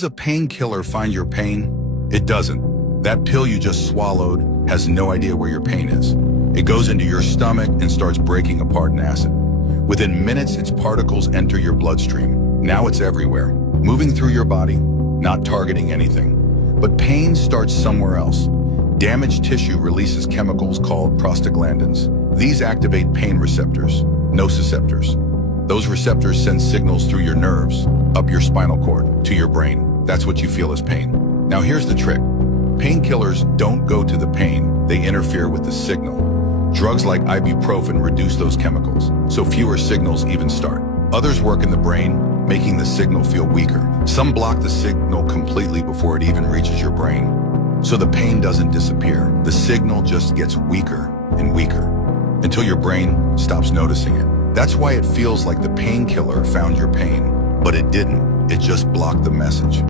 Does a painkiller find your pain? It doesn't. That pill you just swallowed has no idea where your pain is. It goes into your stomach and starts breaking apart in acid. Within minutes, its particles enter your bloodstream. Now it's everywhere, moving through your body, not targeting anything. But pain starts somewhere else. Damaged tissue releases chemicals called prostaglandins. These activate pain receptors, nociceptors. Those receptors send signals through your nerves, up your spinal cord, to your brain. That's what you feel as pain. Now here's the trick. Painkillers don't go to the pain, they interfere with the signal. Drugs like ibuprofen reduce those chemicals, so fewer signals even start. Others work in the brain, making the signal feel weaker. Some block the signal completely before it even reaches your brain. So the pain doesn't disappear. The signal just gets weaker and weaker until your brain stops noticing it. That's why it feels like the painkiller found your pain, but it didn't. It just blocked the message.